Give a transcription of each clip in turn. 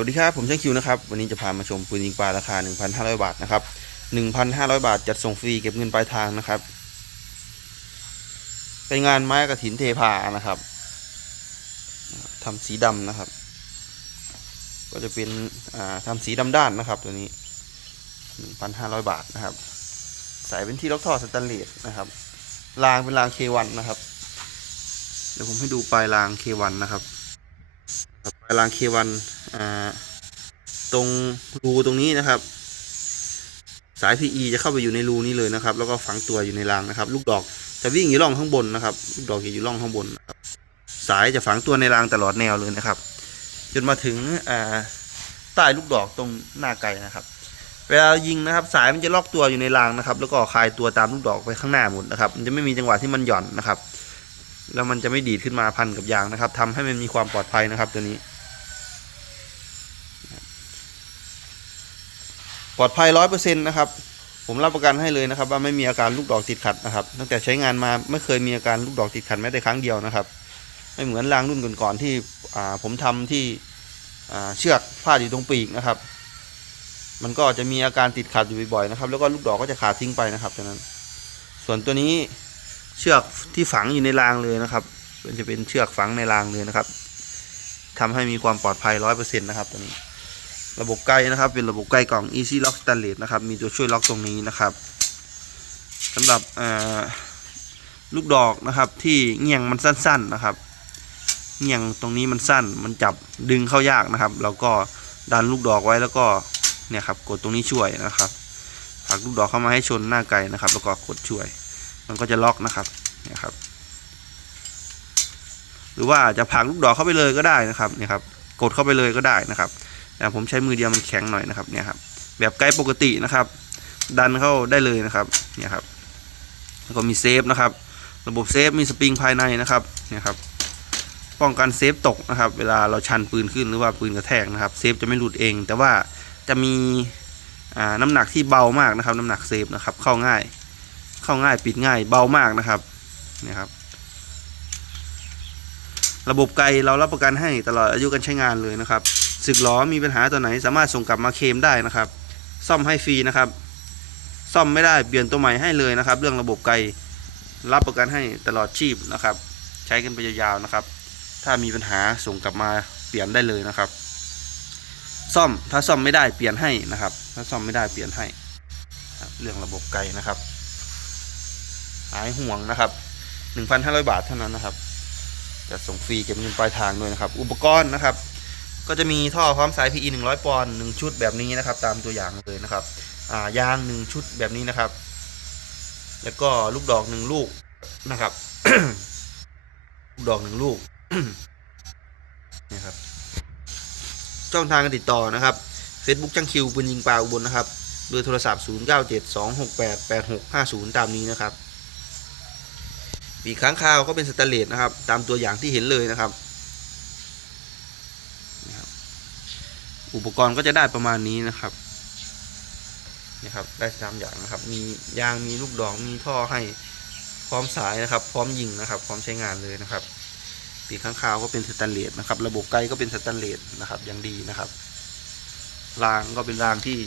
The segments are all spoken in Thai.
วัสดีครับผมช่างคิวนะครับวันนี้จะพามาชมปืนยิงปลาราคา 1,500 บาทนะครับ 1,500 บาทจัดส่งฟรีเก็บเงินปลายทางนะครับ เป็นงานไม้กระถินเทพานะครับทำสีดำนะครับ ก็จะเป็นอ่าทำสีดำด้านนะครับตัวนี้ 1,500 บาทนะครับใส่เป็นที่ล็อกท่อสแตนเลสนะครับรางเป็นรางเควันนะครับ เดี๋ยวผมให้ดูปลายรางเควันนะครับปลายรางเควัน ตรงรูตรงนี้นะครับ สาย PE จะเข้าไปอยู่ในรูนี้เลยนะครับ แล้วก็ฝังตัวอยู่ในรางนะครับ ลูกดอกจะวิ่งอยู่ร่องข้างบนนะครับ ลูกดอกจะอยู่ร่องข้างบนนะครับสายจะฝังตัวในรางตลอดแนวเลยนะครับ จนมาถึงใต้ลูกดอกตรงหน้าไก่นะครับ เวลายิงนะครับ สายมันจะล็อกตัวอยู่ในรางนะครับ แล้วก็คลายตัวตามลูกดอกไปข้างหน้าหมดนะครับ มันจะไม่มีจังหวะที่มันหย่อนนะครับ แล้วมันจะไม่ดีดขึ้นมาพันกับยางนะครับทำให้มันมีความปลอดภัยนะครับตัวนี้ ปลอดภัยร้อยเปอร์เซ็นต์นะครับผมรับประกันให้เลยนะครับ ว่าไม่มีอาการลูกดอกติดขัดนะครับ ตั้งแต่ใช้งานมาไม่เคยมีอาการลูกดอกติดขัดแม้แต่ครั้งเดียวนะครับ ไม่เหมือนรางรุ่นก่อนๆที่ผมทำที่เชือกพาดอยู่ตรงปีกนะครับ มันก็จะมีอาการติดขัดอยู่บ่อยๆนะครับ แล้วก็ลูกดอกก็จะขาดทิ้งไปนะครับฉะนั้น ส่วนตัวนี้เชือกที่ฝังอยู่ในรางเลยนะครับ มันจะเป็นเชือกฝังในรางเลยนะครับทำให้มีความปลอดภัยร้อยเปอร์เซ็นต์นะครับตัวนี้ ระบบไกลนะครับ เป็นระบบไกลกล่อง Easy Lock Stainless นะครับ มีตัวช่วยล็อกตรงนี้นะครับสำหรับลูกดอกนะครับที่เงี่ยงมันสั้นๆนะครับ เงี่ยงตรงนี้มันสั้น มันจับดึงเข้ายากนะครับเราก็ดันลูกดอกไว้แล้วก็เนี่ยครับกดตรงนี้ช่วยนะครับผลักลูกดอกเข้ามาให้ชนหน้าไก่นะครับ แล้วก็กดช่วย มันก็จะล็อกนะครับเนี่ยครับ หรือว่าจะผลักลูกดอกเข้าไปเลยก็ได้นะครับเนี่ยครับ กดเข้าไปเลยก็ได้นะครับ แต่ผมใช้มือเดียวมันแข็งหน่อยนะครับเนี่ยครับแบบไกด์ปกตินะครับ ดันเข้าได้เลยนะครับเนี่ยครับแล้วก็มีเซฟนะครับ ระบบเซฟมีสปริงภายในนะครับเนี่ยครับป้องกันเซฟตกนะครับ เวลาเราชันปืนขึ้นหรือว่าปืนกระแทกนะครับเซฟจะไม่หลุดเอง แต่ว่าจะมีน้ำหนักที่เบามากนะครับ น้ำหนักเซฟนะครับ เข้าง่าย เข้าง่ายปิดง่ายเบามากนะครับเนี่ยครับระบบไกลเรารับประกันให้ตลอดอายุการใช้งานเลยนะครับ สึกล้อมีปัญหาตัวไหน สามารถส่งกลับมาเคลมได้นะครับ ซ่อมให้ฟรีนะครับ ซ่อมไม่ได้เปลี่ยนตัวใหม่ให้เลยนะครับ เรื่องระบบไกลรับประกันให้ตลอดชีพนะครับ ใช้กันไปยาวๆนะครับ ถ้ามีปัญหาส่งกลับมาเปลี่ยนได้เลยนะครับ ซ่อมถ้าซ่อมไม่ได้เปลี่ยนให้นะครับ ถ้าซ่อมไม่ได้เปลี่ยนให้เรื่องระบบไกลนะครับหายห่วงนะครับ 1,500 บาทเท่านั้นนะครับจะส่งฟรีเก็บเงินปลายทางด้วยนะครับ อุปกรณ์นะครับ ก็จะมีท่อพร้อมสาย PE 100 ปอนด์1ชุดแบบนี้นะครับ ตามตัวอย่างเลยนะครับยาง 1 ชุดแบบนี้นะครับ แล้วก็ลูกดอก 1 ลูกนะครับ ลูกดอก 1 ลูกนี่ครับ ช่องทางการติดต่อนะครับ Facebook ช่างคิวปืนยิงปลาอุบลนะครับเบอร์โทรศัพท์ 0972688650 ตามนี้นะครับปีกค้างคาวก็เป็นสแตนเลสนะครับ ตามตัวอย่างที่เห็นเลยนะครับ อุปกรณ์ก็จะได้ประมาณนี้นะครับนี่ครับได้สามอย่างนะครับ มียางมีลูกดอกมีท่อให้พร้อมสายนะครับ พร้อมยิงนะครับ พร้อมใช้งานเลยนะครับปีกข้างคาวก็เป็นสแตนเลสนะครับ ระบบไกลก็เป็นสแตนเลสนะครับอย่างดีนะครับรางก็เป็นรางที่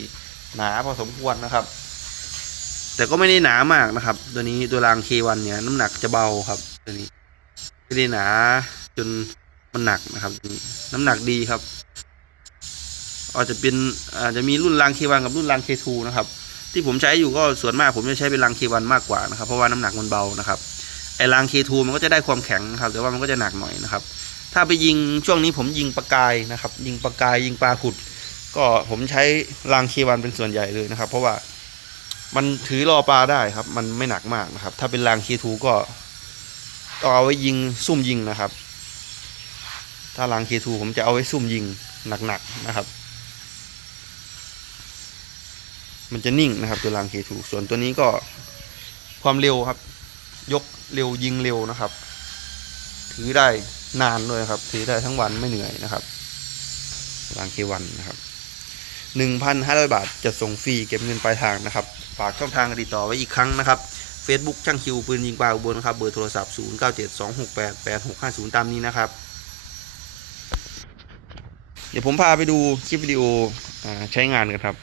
หนาพอสมควรนะครับ แต่ก็ไม่ได้หนามากนะครับ ตัวนี้ตัวราง K1 เนี่ยน้ำหนักจะเบาครับ ตัวนี้ไม่ได้หนาจนมันหนักนะครับนี้น้ำหนักดีครับ อาจจะเป็นอาจจะมีรุ่นรางเควันกับรุ่นรางเคทูนะครับ ที่ผมใช้อยู่ก็ส่วนมากผมจะใช้เป็นรางเควันมากกว่านะครับ เพราะว่าน้ำหนักมันเบานะครับไอ้รางเคทูมันก็จะได้ความแข็งนะครับ แต่ว่ามันก็จะหนักหน่อยนะครับ ถ้าไปยิงช่วงนี้ผมยิงปลากายนะครับ ยิงปลากายยิงปลาขุด ก็ผมใช้รางเควันเป็นส่วนใหญ่เลยนะครับ เพราะว่ามันถือรอปลาได้ครับ มันไม่หนักมากนะครับ ถ้าเป็นรางเคทูก็ต้องเอาไว้ยิงซุ่มยิงนะครับ ถ้ารางเคทูผมจะเอาไว้ซุ่มยิงหนักๆนะครับ มันจะนิ่งนะครับตัวราง K2 ส่วนตัวนี้ก็ความเร็วครับ ยกเร็วยิงเร็วนะครับ ถือได้นานเลยครับ ถือได้ทั้งวันไม่เหนื่อยนะครับราง K1 นะครับ1,500 บาทจะส่งฟรีเก็บเงินปลายทางนะครับ ฝากช่องทางติดต่อไว้อีกครั้งนะครับ Facebook ช่างคิวปืนยิงปลาอุบลนะครับ เบอร์โทรศัพท์ 0972688650 ตามนี้นะครับ เดี๋ยวผมพาไปดูคลิปวิดีโอใช้งานกันครับ